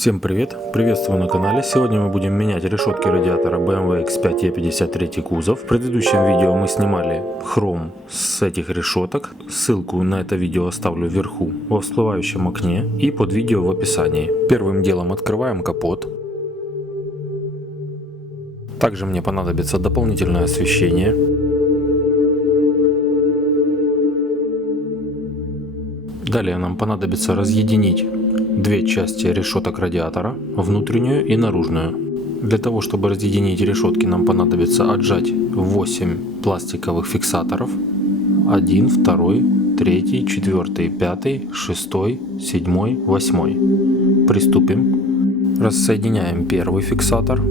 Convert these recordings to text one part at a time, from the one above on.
Всем привет! Приветствую на канале. Сегодня мы будем менять решетки радиатора BMW X5 E53 кузов. В предыдущем видео мы снимали хром с этих решеток. Ссылку на это видео оставлю вверху во всплывающем окне и под видео в описании. Первым делом открываем капот. Также мне понадобится дополнительное освещение. Далее нам понадобится разъединить две части решеток радиатора, внутреннюю и наружную. Для того, чтобы разъединить решетки, нам понадобится отжать 8 пластиковых фиксаторов. 1, 2, 3, 4, 5, 6, 7, 8. Приступим. Рассоединяем первый фиксатор,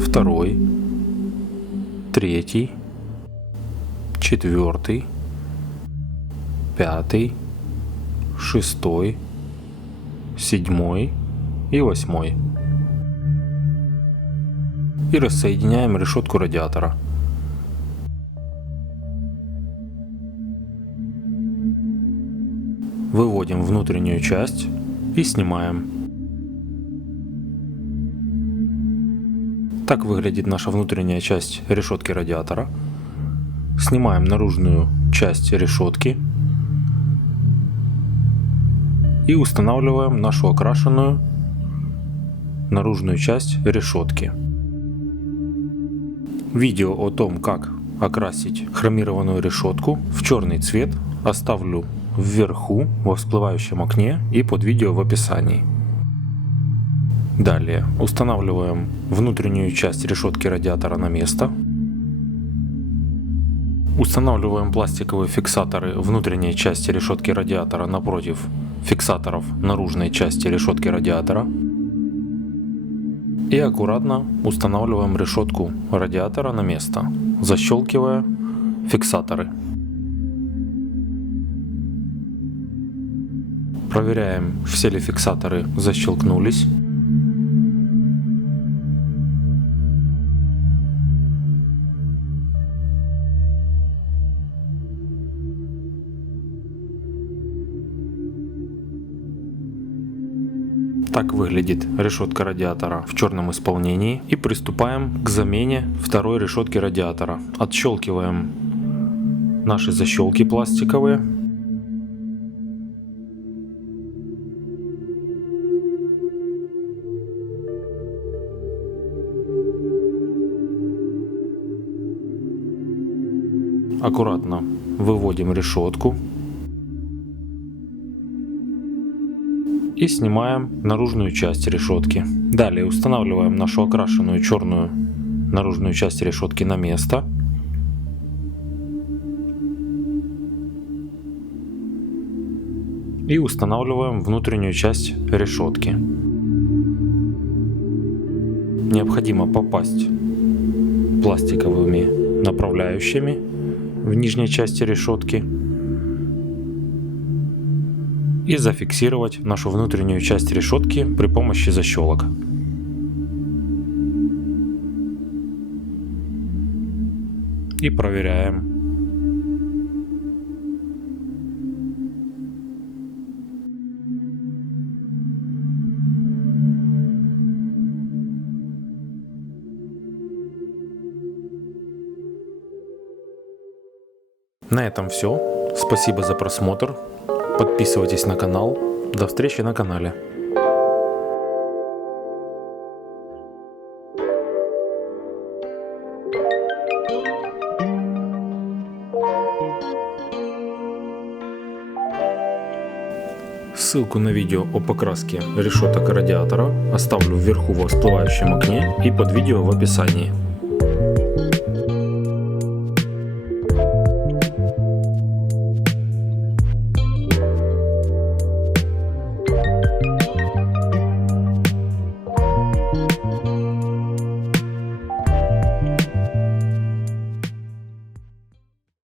второй, третий, четвертый, пятый, шестой, 7 и 8. И рассоединяем решетку радиатора. Выводим внутреннюю часть и снимаем. Так выглядит наша внутренняя часть решетки радиатора. Снимаем наружную часть решетки. И устанавливаем нашу окрашенную наружную часть решетки. Видео о том, как окрасить хромированную решетку в черный цвет, оставлю вверху во всплывающем окне и под видео в описании. Далее устанавливаем внутреннюю часть решетки радиатора на место. Устанавливаем пластиковые фиксаторы внутренней части решетки радиатора напротив фиксаторов наружной части решетки радиатора. И аккуратно устанавливаем решетку радиатора на место, защелкивая фиксаторы. Проверяем, все ли фиксаторы защелкнулись. Так выглядит решетка радиатора в черном исполнении. И приступаем к замене второй решетки радиатора. Отщелкиваем наши защелки пластиковые. Аккуратно выводим решетку. И снимаем наружную часть решетки. Далее устанавливаем нашу окрашенную черную наружную часть решетки на место. И устанавливаем внутреннюю часть решетки. Необходимо попасть пластиковыми направляющими в нижней части решетки и зафиксировать нашу внутреннюю часть решетки при помощи защелок. И проверяем. На этом все. Спасибо за просмотр. Подписывайтесь на канал. До встречи на канале. Ссылку на видео о покраске решеток радиатора оставлю вверху во всплывающем окне и под видео в описании.